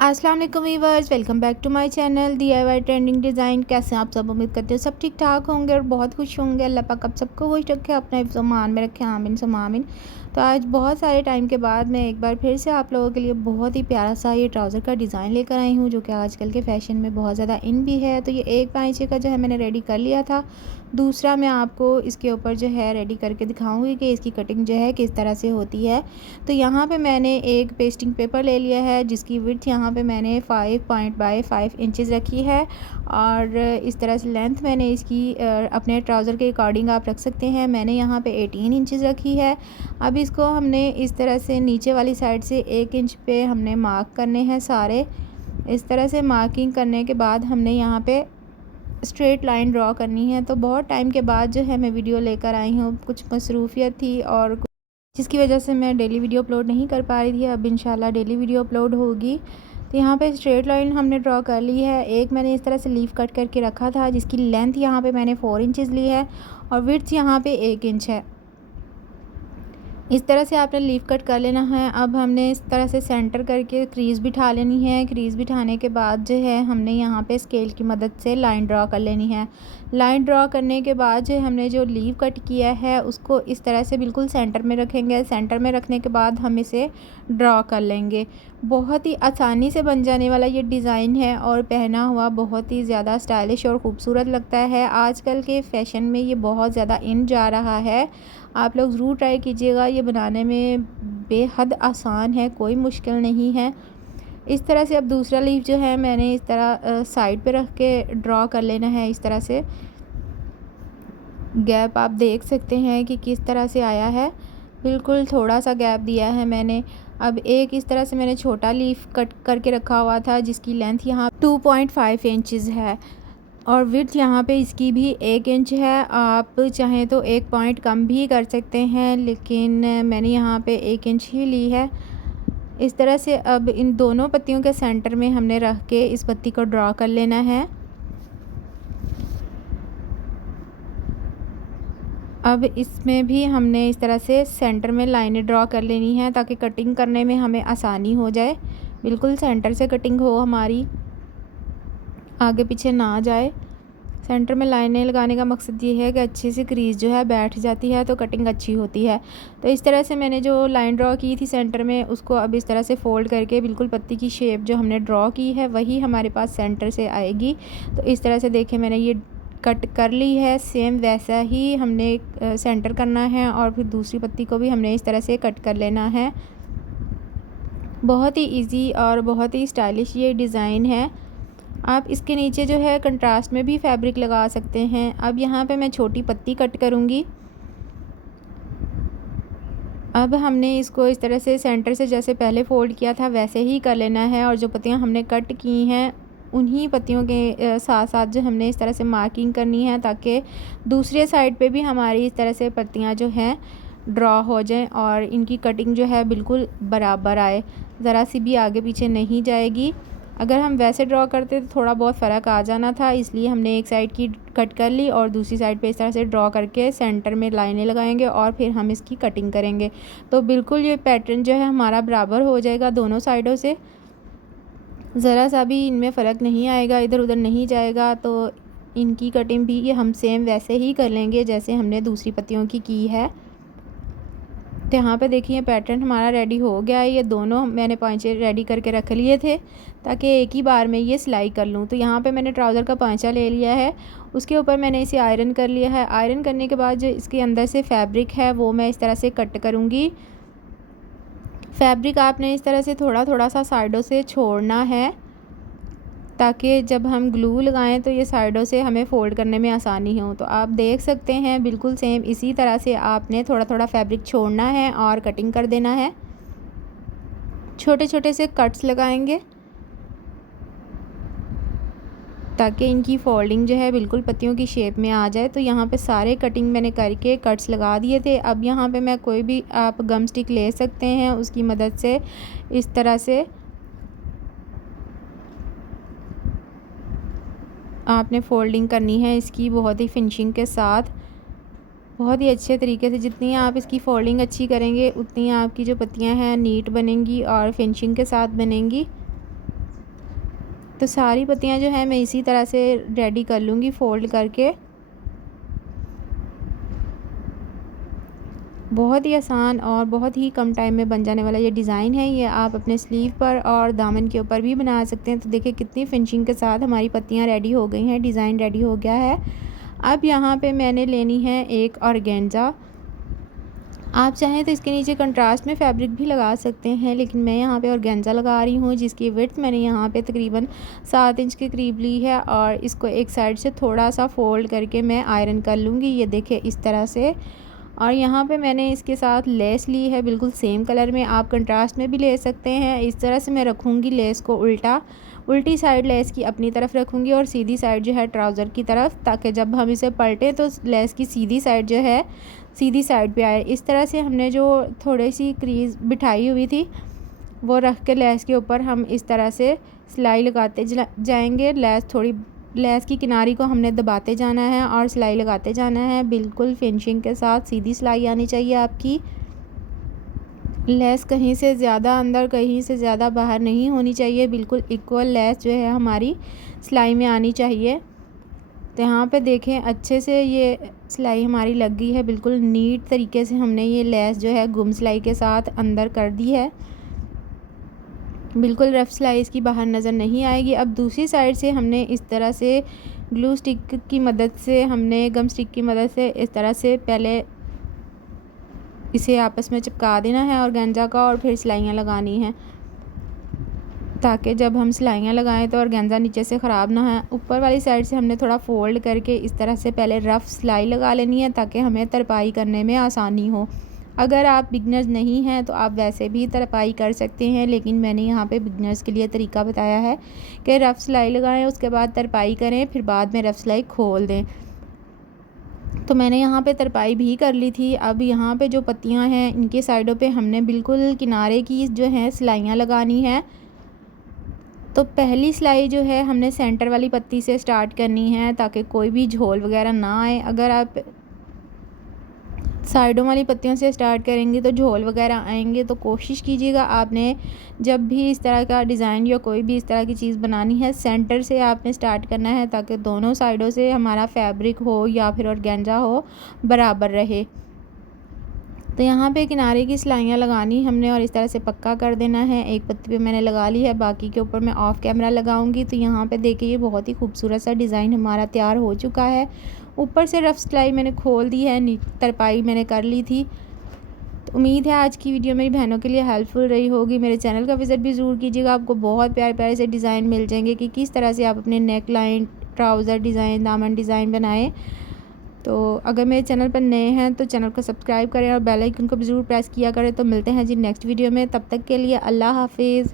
अस्सलाम वालेकुम viewers, welcome back to my channel DIY trending design. कैसे हैं आप सब? उम्मीद करते हो सब ठीक ठाक होंगे और बहुत खुश होंगे। अल्लाह पाक आप सबको खुश रखे, अपने हिफ्ज़-ओ-मान में रखे, आमीन सुम्मा आमीन। तो आज बहुत सारे टाइम के बाद मैं एक बार फिर से आप लोगों के लिए बहुत ही प्यारा सा ये ट्राउज़र का डिज़ाइन लेकर आई हूँ, जो कि आजकल के फ़ैशन में बहुत ज़्यादा इन भी है। तो ये एक पाइचे का जो है मैंने रेडी कर लिया था। दूसरा मैं आपको इसके ऊपर जो है रेडी करके दिखाऊंगी कि इसकी कटिंग जो है किस तरह से होती है। तो यहाँ पे मैंने एक पेस्टिंग पेपर ले लिया है, जिसकी विड्थ यहाँ पे मैंने 5 इंचज़ रखी है और इस तरह से लेंथ मैंने इसकी अपने ट्राउज़र के अकॉर्डिंग आप रख सकते हैं। मैंने यहाँ पे 18 इंचज़ रखी है। अब इसको हमने इस तरह से नीचे वाली साइड से 1 इंच पे हमने मार्क करने हैं सारे। इस तरह से मार्किंग करने के बाद हमने यहाँ पे स्ट्रेट लाइन ड्रॉ करनी है। तो बहुत टाइम के बाद जो है मैं वीडियो लेकर आई हूँ, कुछ मसरूफियत थी और जिसकी वजह से मैं डेली वीडियो अपलोड नहीं कर पा रही थी। अब इंशाल्लाह डेली वीडियो अपलोड होगी। तो यहाँ पे स्ट्रेट लाइन हमने ड्रॉ कर ली है। एक मैंने इस तरह से लीफ कट करके रखा था, जिसकी लेंथ यहाँ पे मैंने 4 इंचज़ ली है और विड्थ यहाँ पे 1 इंच है। इस तरह से आपने लीफ कट कर लेना है। अब हमने इस तरह से सेंटर करके क्रीज़ बिठा लेनी है। क्रीज़ बिठाने के बाद जो है हमने यहाँ पे स्केल की मदद से लाइन ड्रॉ कर लेनी है। लाइन ड्रॉ करने के बाद जो हमने जो लीफ कट किया है उसको इस तरह से बिल्कुल सेंटर में रखेंगे। सेंटर में रखने के बाद हम इसे ड्रॉ कर लेंगे। बहुत ही आसानी से बन जाने वाला ये डिज़ाइन है और पहना हुआ बहुत ही ज़्यादा स्टाइलिश और ख़ूबसूरत लगता है। आजकल के फ़ैशन में ये बहुत ज़्यादा इन जा रहा है। आप लोग ज़रूर ट्राई कीजिएगा। ये बनाने में बेहद आसान है, कोई मुश्किल नहीं है। इस तरह से अब दूसरा लीफ जो है मैंने इस तरह साइड पे रख के ड्रॉ कर लेना है। इस तरह से गैप आप देख सकते हैं कि किस तरह से आया है, बिल्कुल थोड़ा सा गैप दिया है मैंने। अब एक इस तरह से मैंने छोटा लीफ कट करके रखा हुआ था, जिसकी लेंथ यहाँ 2.5 इंचज़ है और विड्थ यहाँ पे इसकी भी 1 इंच है। आप चाहें तो 1 पॉइंट कम भी कर सकते हैं, लेकिन मैंने यहाँ पे 1 इंच ही ली है। इस तरह से अब इन दोनों पत्तियों के सेंटर में हमने रख के इस पत्ती को ड्रॉ कर लेना है। अब इसमें भी हमने इस तरह से सेंटर में लाइनें ड्रॉ कर लेनी है, ताकि कटिंग करने में हमें आसानी हो जाए। बिल्कुल सेंटर से कटिंग हो हमारी, आगे पीछे ना जाए। सेंटर में लाइनें लगाने का मकसद ये है कि अच्छे से क्रीज़ जो है बैठ जाती है, तो कटिंग अच्छी होती है। तो इस तरह से मैंने जो लाइन ड्रॉ की थी सेंटर में, उसको अब इस तरह से फ़ोल्ड करके बिल्कुल पत्ती की शेप जो हमने ड्रॉ की है वही हमारे पास सेंटर से आएगी। तो इस तरह से देखें मैंने ये कट कर ली है। सेम वैसा ही हमने सेंटर करना है और फिर दूसरी पत्ती को भी हमने इस तरह से कट कर लेना है। बहुत ही ईजी और बहुत ही स्टाइलिश ये डिज़ाइन है। आप इसके नीचे जो है कंट्रास्ट में भी फैब्रिक लगा सकते हैं। अब यहाँ पे मैं छोटी पत्ती कट करूँगी। अब हमने इसको इस तरह से सेंटर से जैसे पहले फ़ोल्ड किया था वैसे ही कर लेना है और जो पत्तियाँ हमने कट की हैं उन्हीं पत्तियों के साथ साथ जो हमने इस तरह से मार्किंग करनी है, ताकि दूसरे साइड पे भी हमारी इस तरह से पत्तियाँ जो हैं ड्रॉ हो जाएं और इनकी कटिंग जो है बिल्कुल बराबर आए, ज़रा सी भी आगे पीछे नहीं जाएगी। अगर हम वैसे ड्रॉ करते तो थोड़ा बहुत फ़र्क आ जाना था, इसलिए हमने एक साइड की कट कर ली और दूसरी साइड पे इस तरह से ड्रॉ करके सेंटर में लाइनें लगाएंगे और फिर हम इसकी कटिंग करेंगे। तो बिल्कुल ये पैटर्न जो है हमारा बराबर हो जाएगा दोनों साइडों से, ज़रा सा भी इनमें फ़र्क नहीं आएगा, इधर उधर नहीं जाएगा। तो इनकी कटिंग भी ये हम सेम वैसे ही कर लेंगे जैसे हमने दूसरी पत्तियों की है। तो यहाँ पे देखिए पैटर्न हमारा रेडी हो गया है। ये दोनों मैंने पांचे रेडी करके रख लिए थे ताकि एक ही बार में ये सिलाई कर लूँ। तो यहाँ पे मैंने ट्राउज़र का पांचा ले लिया है, उसके ऊपर मैंने इसे आयरन कर लिया है। आयरन करने के बाद जो इसके अंदर से फैब्रिक है वो मैं इस तरह से कट करूँगी। फैब्रिक आपने इस तरह से थोड़ा थोड़ा सा साइडों से छोड़ना है, ताकि जब हम ग्लू लगाएं तो ये साइडों से हमें फ़ोल्ड करने में आसानी हो। तो आप देख सकते हैं बिल्कुल सेम इसी तरह से आपने थोड़ा थोड़ा फैब्रिक छोड़ना है और कटिंग कर देना है। छोटे छोटे से कट्स लगाएंगे ताकि इनकी फोल्डिंग जो है बिल्कुल पत्तियों की शेप में आ जाए। तो यहाँ पे सारे कटिंग मैंने करके कट्स लगा दिए थे। अब यहाँ पे मैं कोई भी आप गम स्टिक ले सकते हैं, उसकी मदद से इस तरह से आपने फ़ोल्डिंग करनी है इसकी बहुत ही फिनिशिंग के साथ, बहुत ही अच्छे तरीके से। जितनी आप इसकी फ़ोल्डिंग अच्छी करेंगे उतनी आपकी जो पत्तियां हैं नीट बनेंगी और फिनिशिंग के साथ बनेंगी। तो सारी पत्तियां जो है मैं इसी तरह से रेडी कर लूँगी फोल्ड करके। बहुत ही आसान और बहुत ही कम टाइम में बन जाने वाला ये डिज़ाइन है। ये आप अपने स्लीव पर और दामन के ऊपर भी बना सकते हैं। तो देखिए कितनी फिनिशिंग के साथ हमारी पत्तियां रेडी हो गई हैं, डिज़ाइन रेडी हो गया है। अब यहाँ पे मैंने लेनी है एक ऑर्गेन्जा। आप चाहें तो इसके नीचे कंट्रास्ट में फैब्रिक भी लगा सकते हैं, लेकिन मैं यहाँ पे ऑर्गेन्जा लगा रही हूँ, जिसकी विड्थ मैंने यहाँ पे तकरीबन 7 इंच के करीब ली है। और इसको एक साइड से थोड़ा सा फोल्ड करके मैं आयरन कर लूँगी। ये देखिए इस तरह से। और यहाँ पे मैंने इसके साथ लेस ली है बिल्कुल सेम कलर में, आप कंट्रास्ट में भी ले सकते हैं। इस तरह से मैं रखूँगी लेस को उल्टी साइड लेस की अपनी तरफ रखूँगी और सीधी साइड जो है ट्राउज़र की तरफ, ताकि जब हम इसे पलटें तो लेस की सीधी साइड जो है सीधी साइड पे आए। इस तरह से हमने जो थोड़ी सी क्रीज बिठाई हुई थी वो रख के लेस के ऊपर हम इस तरह से सिलाई लगाते जाएंगे। लेस की किनारी को हमने दबाते जाना है और सिलाई लगाते जाना है। बिल्कुल फिनिशिंग के साथ सीधी सिलाई आनी चाहिए आपकी। लेस कहीं से ज़्यादा अंदर कहीं से ज़्यादा बाहर नहीं होनी चाहिए, बिल्कुल इक्वल लेस जो है हमारी सिलाई में आनी चाहिए। तो यहाँ पे देखें अच्छे से ये सिलाई हमारी लग गई है, बिल्कुल नीट तरीके से हमने ये लेस जो है गुम सिलाई के साथ अंदर कर दी है। बिल्कुल रफ सिलाई इसकी बाहर नज़र नहीं आएगी। अब दूसरी साइड से हमने इस तरह से ग्लू स्टिक की मदद से, हमने गम स्टिक की मदद से इस तरह से पहले इसे आपस में चिपका देना है ऑर्गेन्जा का, और फिर सिलाइयाँ लगानी हैं, ताकि जब हम सिलाइयाँ लगाएं तो ऑर्गेन्जा नीचे से ख़राब ना है। ऊपर वाली साइड से हमने थोड़ा फोल्ड करके इस तरह से पहले रफ़ सिलाई लगा लेनी है, ताकि हमें तरपाई करने में आसानी हो। अगर आप बिगनर्स नहीं हैं तो आप वैसे भी तरपाई कर सकते हैं, लेकिन मैंने यहाँ पे बिगनर्स के लिए तरीका बताया है कि रफ़ सिलाई लगाएं, उसके बाद तरपाई करें, फिर बाद में रफ़ सिलाई खोल दें। तो मैंने यहाँ पे तरपाई भी कर ली थी। अब यहाँ पे जो पत्तियाँ हैं इनके साइडों पे हमने बिल्कुल किनारे की जो हैं सिलाइयाँ लगानी है। तो पहली सिलाई जो है हमने सेंटर वाली पत्ती से स्टार्ट करनी है, ताकि कोई भी झोल वगैरह ना आए। अगर आप साइडों वाली पत्तियों से स्टार्ट करेंगे तो झोल वगैरह आएंगे। तो कोशिश कीजिएगा आपने जब भी इस तरह का डिज़ाइन या कोई भी इस तरह की चीज़ बनानी है, सेंटर से आपने स्टार्ट करना है, ताकि दोनों साइडों से हमारा फैब्रिक हो या फिर ऑर्गेन्जा हो बराबर रहे। तो यहाँ पे किनारे की सिलाइयाँ लगानी हमने और इस तरह से पक्का कर देना है। एक पत्ती पे मैंने लगा ली है, बाकी के ऊपर मैं ऑफ कैमरा लगाऊंगी। तो यहाँ पे देखिए ये बहुत ही खूबसूरत सा डिज़ाइन हमारा तैयार हो चुका है। ऊपर से रफ सिलाई मैंने खोल दी है, तरपाई मैंने कर ली थी। तो उम्मीद है आज की वीडियो मेरी बहनों के लिए हेल्पफुल रही होगी। मेरे चैनल का विज़िट भी ज़रूर कीजिएगा, आपको बहुत प्यारे प्यारे से डिज़ाइन मिल जाएंगे कि किस तरह से आप अपने नेक लाइन, ट्राउज़र डिज़ाइन, दामन डिज़ाइन बनाएं। तो अगर मेरे चैनल पर नए हैं तो चैनल को सब्सक्राइब करें और बेल आइकन को भी ज़रूर प्रेस किया करें। तो मिलते हैं जी नेक्स्ट वीडियो में, तब तक के लिए अल्लाह हाफिज़।